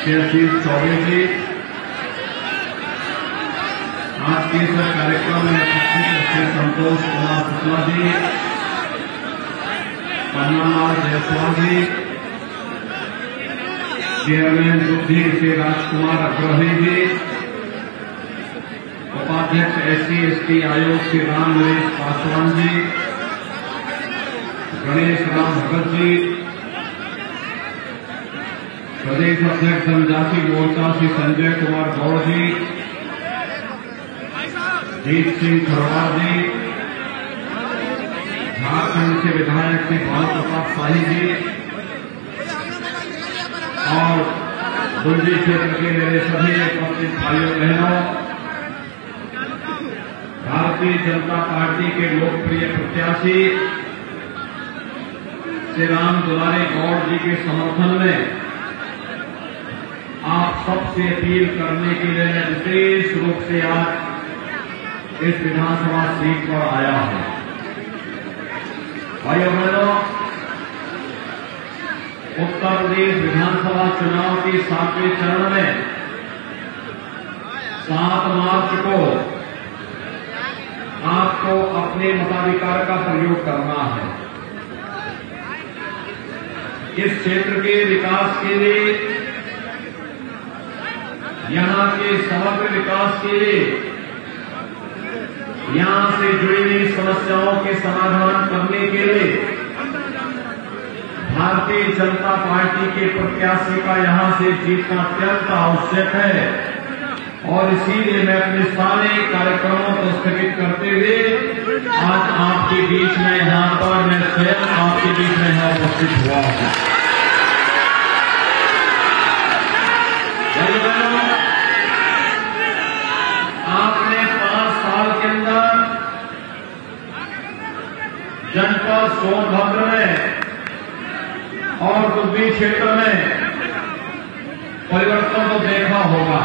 आशीष चौबे जी। आज के इस कार्यक्रम में उपस्थित श्री संतोष कुमार शुक्ला जी, पन्नालाल जायसवाल जी, चेयरमैन बुद्धि श्री राजकुमार अग्रही जी, उपाध्यक्ष SC/ST आयोग श्री राम नरेश पासवान जी, गणेश राम भगत जी, प्रदेश अध्यक्ष जनजाति मोर्चा श्री संजय कुमार गौड़ जी, जीत सिंह खरवार जी, झारखंड से विधायक श्री भानु प्रताप शाही जी और दुर्जी क्षेत्र के मेरे सभी उपस्थित भाइयों बहनों, भारतीय जनता पार्टी के लोकप्रिय प्रत्याशी श्री राम दुलारे गौड़ जी के समर्थन में आप सबसे अपील करने के लिए मैं विशेष रूप से आज इस विधानसभा सीट पर आया हूं। भाइयों बहनों, उत्तर प्रदेश विधानसभा चुनाव के 7वें चरण में 7 मार्च को आपको अपने मताधिकार का प्रयोग करना है। इस क्षेत्र के विकास के लिए, यहां के समग्र विकास के लिए, यहां से जुड़ी हुई समस्याओं के समाधान करने के लिए भारतीय जनता पार्टी के प्रत्याशी का यहां से जीतना अत्यंत आवश्यक है और इसीलिए मैं अपने सारे कार्यक्रमों को स्थगित करते हुए आज आपके बीच में यहां पर मैं स्वयं आपके बीच में यहां उपस्थित हुआ हूं। आपने 5 साल के अंदर जनपद सोनभद्र में और बुद्धि क्षेत्र में परिवर्तन तो देखा होगा।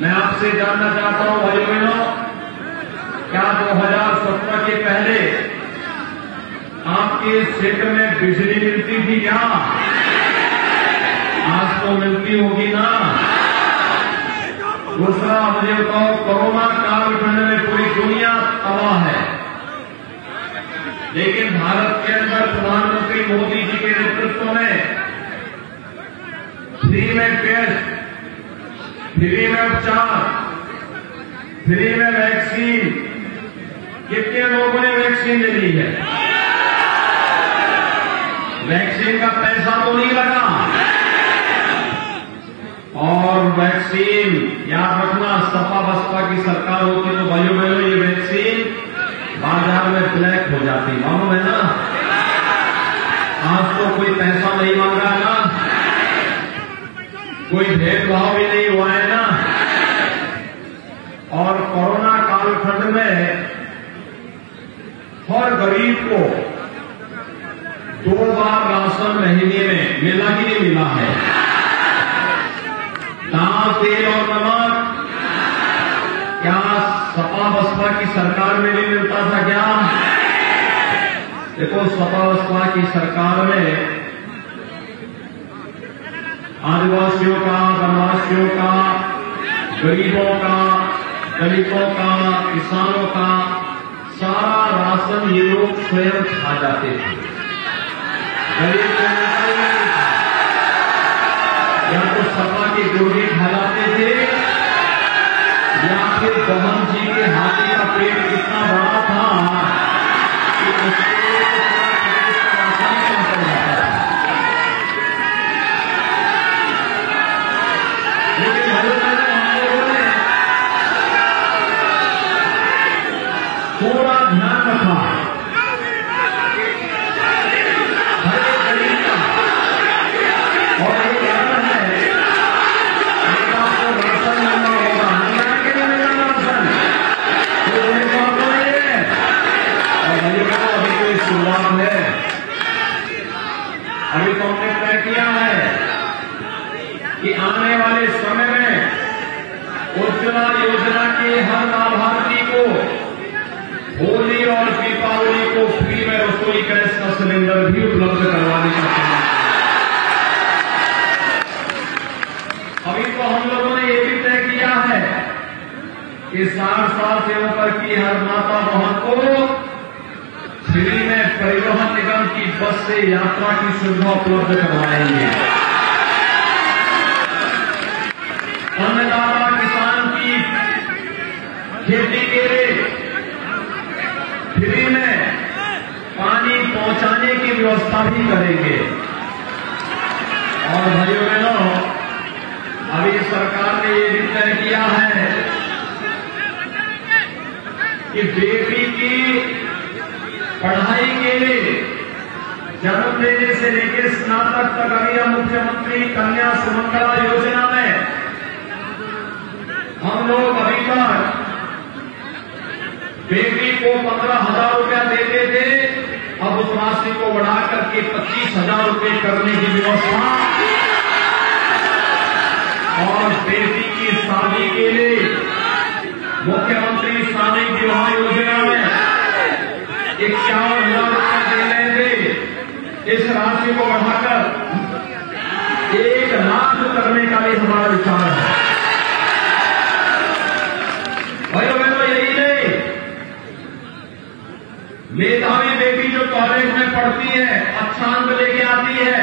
मैं आपसे जानना चाहता हूं भाइयों बहनों, क्या 2017 के पहले आपके क्षेत्र में बिजली मिलती थी क्या? आज तो मिलती होगी ना। दूसरा मुझे बताओ, कोरोना कालखंड में पूरी दुनिया तबाह है, लेकिन भारत के अंदर प्रधानमंत्री मोदी जी के नेतृत्व में फ्री में टेस्ट, फ्री में उपचार, फ्री में वैक्सीन, कितने लोगों ने वैक्सीन ले ली है? वैक्सीन का पैसा तो नहीं लगा। और वैक्सीन याद रखना, सपा बसपा की सरकार होती तो भाइयों बहनों ये वैक्सीन बाजार में ब्लैक हो जाती, मालूम है ना। आज तो कोई पैसा नहीं मांग रहा ना, कोई भेदभाव भी नहीं हुआ है ना। और कोरोना कालखंड में हर गरीब को 2 बार राशन महीने में मिला कि नहीं मिला है? दाल, तेल और नमक क्या सपा बसपा की सरकार में नहीं मिलता था क्या? देखो, सपा बसपा की सरकार में आदिवासियों का, वनवासियों का, गरीबों का, दलितों का, किसानों का सारा राशन ये लोग स्वयं खा जाते थे। गरीब को या तो सपा के गुर्गे खिलाते थे या फिर बहन जी के हाथी का पेट इतना बड़ा था कि उसको राशन पहुंच जाता था। लेकिन हम लोगों ने थोड़ा ध्यान रखा, अभी तो हमने तय किया है कि आने वाले समय में उज्ज्वला योजना के हर लाभार्थी को होली और दीपावली को फ्री में रसोई गैस का सिलेंडर भी उपलब्ध करवाने का काम। हम लोगों ने ये भी तय किया है कि 60 साल से ऊपर की हर माता बहन को फ्री में परिवहन निगम की बस से यात्रा की सुविधा उपलब्ध करवाएंगे। अन्नदाता किसान की खेती के लिए फ्री में पानी पहुंचाने की व्यवस्था भी करेंगे। और भाइयों बहनों, अभी सरकार ने ये भी तय किया है कि बेटी की पढ़ाई के लिए जन्म देने से लेकर स्नातक तक अभी मुख्यमंत्री कन्या सुमंगला योजना में हम लोग अभी तक बेटी को 15,000 रुपया देते थे, अब उस राशि को बढ़ाकर के 25,000 रुपये करने की व्यवस्था और बेटी की शादी के लिए मुख्यमंत्री शादी विवाह योजना में 51,000 रुपये दे रहे थे, इस राशि को बढ़ाकर 1 लाख करने का भी हमारा विचार है। भाइयों बहनों, यही नहीं, मेधावी बेटी जो कॉलेज में पढ़ती है, अच्छा अंक लेके आती है,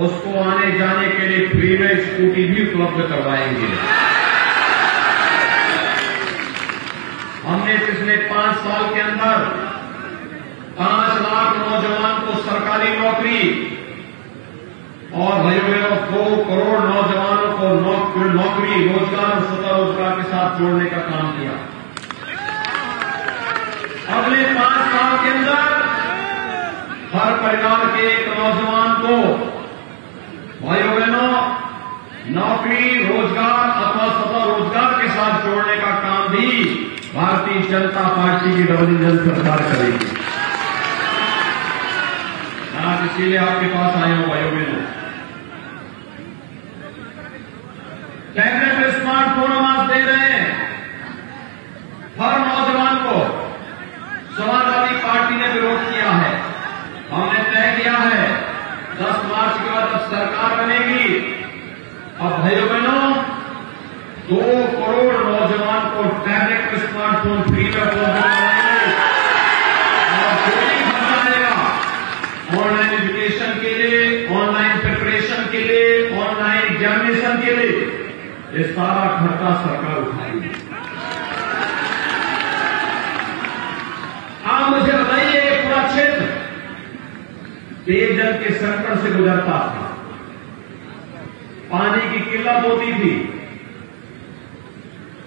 उसको आने जाने के लिए फ्री में स्कूटी भी उपलब्ध करवाएंगे। हमने पिछले 5 साल के अंदर 5 लाख नौजवान को सरकारी नौकरी और भाइयों बहनों 2 करोड़ नौजवानों को नौकरी रोजगार और स्वतः रोजगार के साथ जोड़ने का काम किया। अगले 5 साल के अंदर हर परिवार के एक नौजवान को भाइयों बहनों नौकरी रोजगार अथवा स्वतः रोजगार के साथ जोड़ने का काम भी भारतीय जनता पार्टी की डबल इंजन सरकार करेगी। आज इसीलिए आपके पास आए हूं भाइयों बहनों। टैबलेट स्मार्टफोन हम आज दे रहे हैं हर नौजवान को। समाजवादी पार्टी ने विरोध किया है। हमने तय किया है 10 मार्च के बाद अब सरकार बनेगी, अब भाइयों बहनों 2 करोड़ नौजवान को टैबलेट स्मार्टफोन फ्री में उपलब्ध कराएंगे और कोई खर्चा आएगा ऑनलाइन एजुकेशन के लिए, ऑनलाइन प्रिपरेशन के लिए, ऑनलाइन एग्जामिनेशन के लिए, ये सारा खर्चा सरकार उठाएगी। आप मुझे बताइए, एक पूरा क्षेत्र पेयजल के संकट से गुजरता था, पानी की किल्लत होती थी,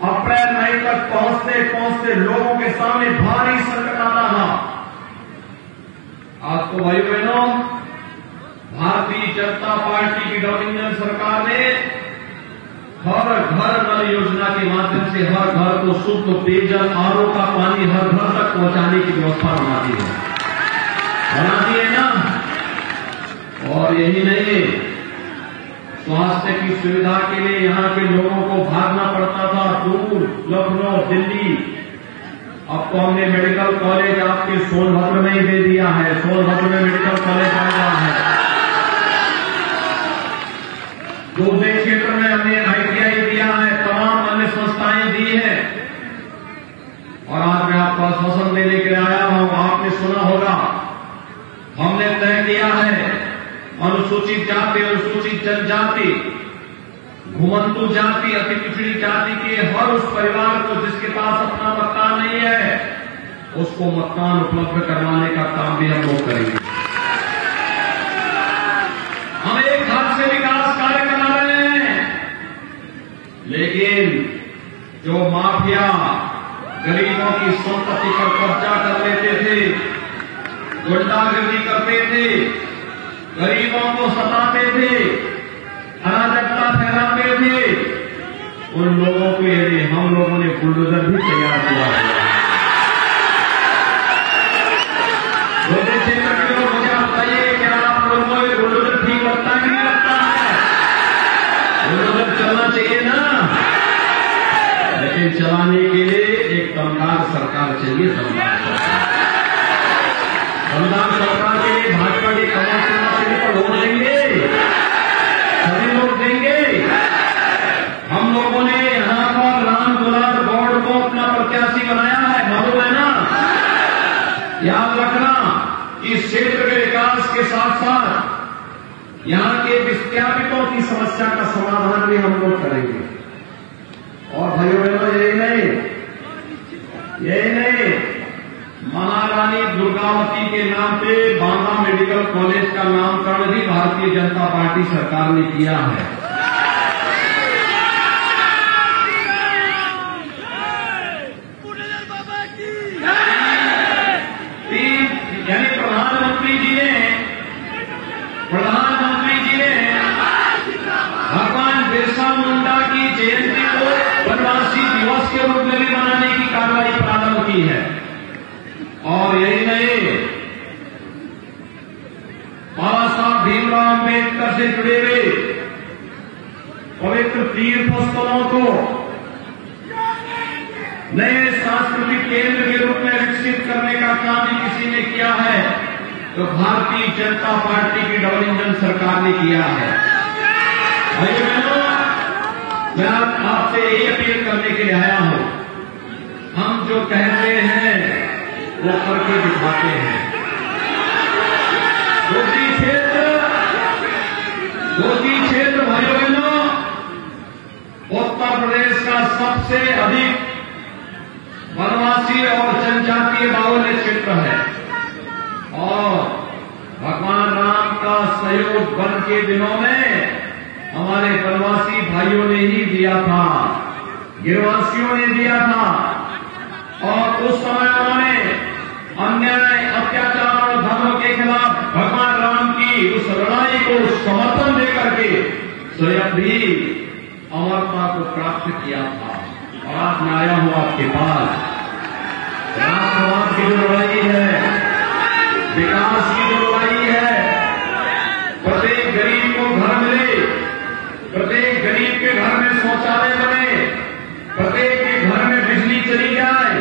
अप्रैल मई तक पहुंचते पहुंचते लोगों के सामने भारी संकट आता था। आज तो भाई बहनों भारतीय जनता पार्टी की डबल इंजन सरकार ने हर घर नल योजना के माध्यम से हर घर को शुद्ध पेयजल आरओ का पानी हर घर तक पहुंचाने की व्यवस्था बनाती है ना। और यही नहीं, स्वास्थ्य की सुविधा के लिए यहां के लोगों को भागना पड़ता था दूर, लखनऊ, दिल्ली। अब तो हमने मेडिकल कॉलेज आपके सोनभद्र में ही दे दिया है। सोनभद्र में मेडिकल कॉलेज आ रहा है। दूसरे क्षेत्र में हमने आईटीआई दिया है, तमाम अन्य संस्थाएं दी हैं। और आज मैं आपको आश्वासन देने के लिए आया हूं, आपने सुना होगा हमने तय किया है अनुसूचित जाति, अनुसूचित जनजाति, घुमंतु जाति, अति पिछड़ी जाति के हर उस परिवार को जिसके पास अपना मकान नहीं है, उसको मकान उपलब्ध करवाने का काम भी हम लोग करेंगे। हम एक हाथ से विकास कार्य करा रहे हैं, लेकिन जो माफिया गरीबों की संपत्ति पर कब्जा कर लेते थे, गुंडागर्दी करते थे, गरीबों को सताते थे, अराजकता फैलाते थे, उन लोगों के लिए हम लोगों ने बुलडोजर भी तैयार किया है। दूसरे क्षेत्र के लोग मुझे बताइए, क्या आप लोगों को ये बुलडोजर ठीक लगता है कि नहीं लगता है? बुलडोजर चलना चाहिए ना, लेकिन चलाने के लिए एक दमदार सरकार चाहिए। दमदार सरकार के लिए भाजपा की कमर सीमा पर वोट देंगे, सभी लोग देंगे। समस्या का समाधान भी हम लोग करेंगे। और भाइयों बहनों, यही नहीं, महारानी दुर्गावती के नाम पे बांदा मेडिकल कॉलेज का नामकरण भी भारतीय जनता पार्टी सरकार ने किया है। यानी प्रधानमंत्री जी ने भगवान बिरसा मुंडा की जयंती को वनवासी दिवस के रूप में भी मनाने की कार्रवाई प्रारंभ की है। और यही नहीं, बाबा साहब भीमराव अम्बेडकर से जुड़े हुए पवित्र तीर्थ स्थलों को नए सांस्कृतिक केंद्र के रूप में विकसित करने का काम भी किसी ने किया है तो भारतीय जनता पार्टी की डबल इंजन सरकार ने किया है। भाइयों बहनों, मैं आपसे ये अपील करने के लिए आया हूं, हम जो कहते हैं वो करके दिखाते हैं। गोदी क्षेत्र भाइयों बहनों, उत्तर प्रदेश का सबसे अधिक वनवासी और जनजातीय बाहुल्य क्षेत्र है। और भगवान राम का सहयोग वन के दिनों में हमारे वनवासी भाइयों ने ही दिया था, गिरवासियों ने दिया था। और उस समय उन्होंने अन्याय, अत्याचार और धर्म के खिलाफ भगवान राम की उस लड़ाई को समर्थन देकर के स्वयं भी अमरता को प्राप्त किया था। और आज मैं आया हूं आपके पास, राष्ट्रवाद की जो लड़ाई है, विकास की जो लड़ाई है, प्रत्येक गरीब को घर मिले, प्रत्येक गरीब के घर में शौचालय बने, प्रत्येक के घर में बिजली चली जाए,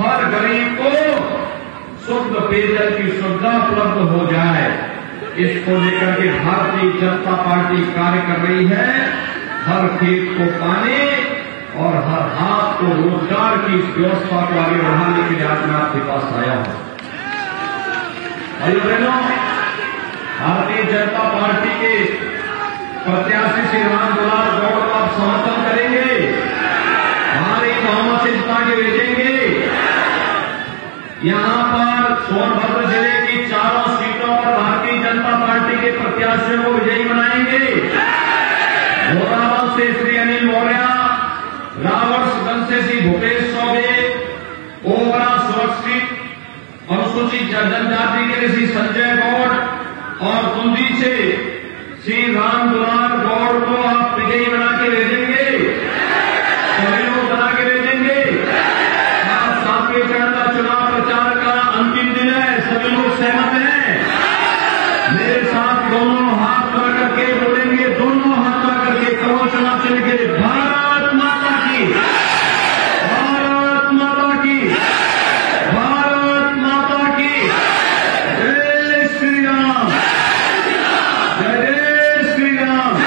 हर गरीब को शुद्ध पेयजल की सुविधा उपलब्ध हो जाए, इसको लेकर के भारतीय जनता पार्टी कार्य कर रही है। हर खेत को पानी और हर हाथ को रोजगार की इस व्यवस्था को आगे बढ़ाने के लिए आज मैं आपके पास आया हूं। भाइयों बहनों, भारतीय जनता पार्टी के प्रत्याशी श्री राम दुलार गौड़ को आप समर्थन करेंगे, हमारी बहुमत से जिता के भेजेंगे। यहां पर सोनभद्र जिले की चारों सीटों पर भारतीय जनता पार्टी के प्रत्याशियों को विजयी बनाएंगे। मोराबाद से श्री अनिल मौर्य, रावटसदन से श्री भूपेश चौबे, ओबरा सुरक्षित अनुसूचित जनजाति के लिए श्री संजय गौड़ और बूंदी से श्री राम दुलार गौड़ को आप विजयी बना के भेजेंगे, सभी लोग बना के भेजेंगे। आज 7वें चरण का चुनाव प्रचार का अंतिम दिन है, सभी लोग सहमत हैं? मेरे साथ दोनों हाथ मिला करके बोलेंगे, दोनों हाथ मिला करके करो चुनाव चिन्ह के लिए भारत माता की, भारत माता की, भारत माता की। जय श्री राम, जय श्री राम।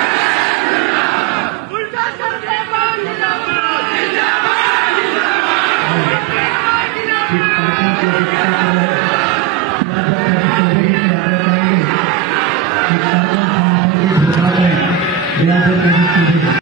Yeah,